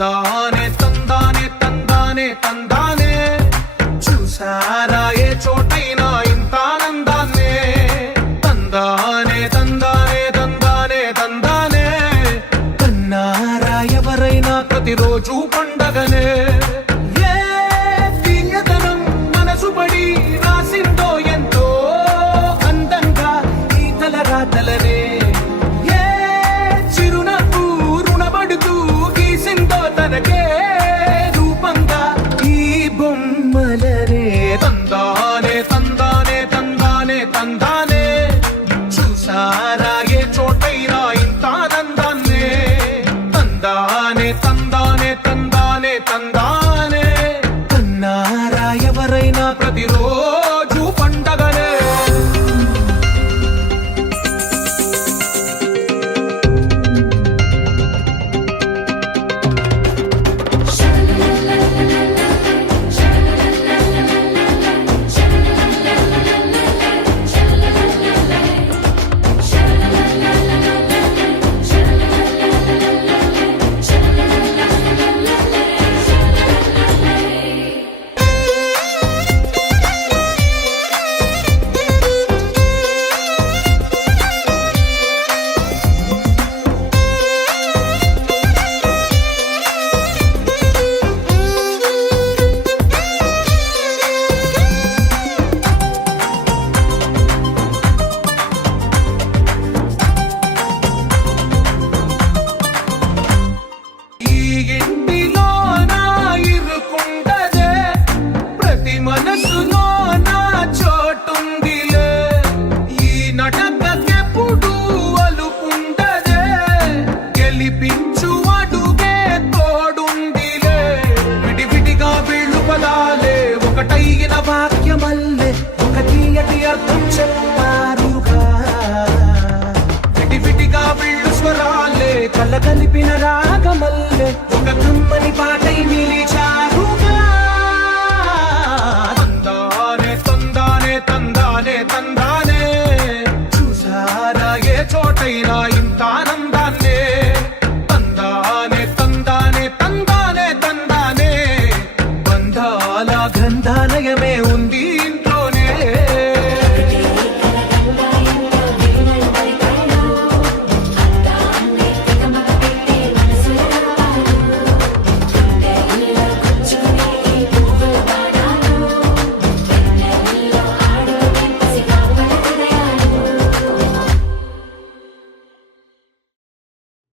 తందానే తందానే తందానే తందానే చూసారా ఏ చోటైనా ఇంత ఆనందాన్నే తందానే తందానే తందానే తందానే కన్నారా ఎవరైనా ప్రతిరోజు పండగనే ఏ తీయదనం మనసు పడి రాసిందో ఎంతో అందంగా ఈ తలరాతలనే తనకే రూపంగా ఈ బొమ్మలనే తందానే తందానే తందానే తందానే చూసారా ఏ చోటైనా ఇంత ఆనందాన్నే తందానే తందానే తందానే తందానే కన్నారా ఎవరైనా ప్రతిరోజు పండగనే మనసులో నా చోటుందిలే ఈ నటకెప్పుడు అలుపుండదే గెలిపించు అడుగే తోడుందిలే విడివిడిగా వీళ్ళు పదాలే ఒకటైన వాక్యమల్లే ఒక తీయటి అర్థం చెప్పారుగా విడివిడిగా వీళ్ళు స్వరాలే కలగలిపిన రాగమల్లే ఒక కమ్మని పాటై నిలిచారుగా తందానే చూసారా ఏ చోటైనా ఇంత ఆనందాన్నే తందానే తందానే తందానే తందానే బంధాల గంధాలయమే ఉంది